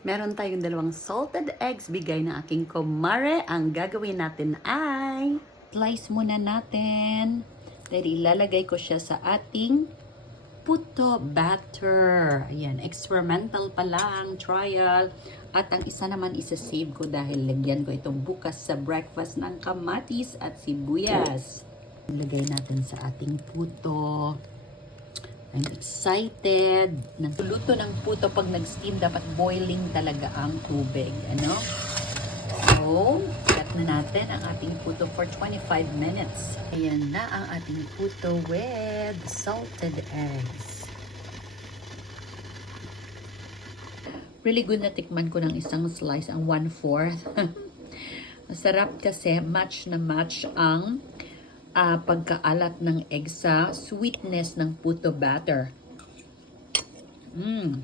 Meron tayong dalawang salted eggs bigay ng aking kumare. Ang gagawin natin ay slice muna natin. Dahil ilalagay ko siya sa ating puto batter. Ayan, experimental pa lang, trial. At ang isa naman isa-save ko dahil lagyan ko itong bukas sa breakfast ng kamatis at sibuyas. Ilagay natin sa ating puto. I'm excited. Luto ng puto pag nag-steam, dapat boiling talaga ang tubig. Ano? So, cut na natin ang ating puto for 25 minutes. Ayan na ang ating puto with salted eggs. Really good na tikman ko ng isang slice, ang 1/4. Masarap kasi match na match ang pagkaalat ng egg sa sweetness ng puto batter. Yummy.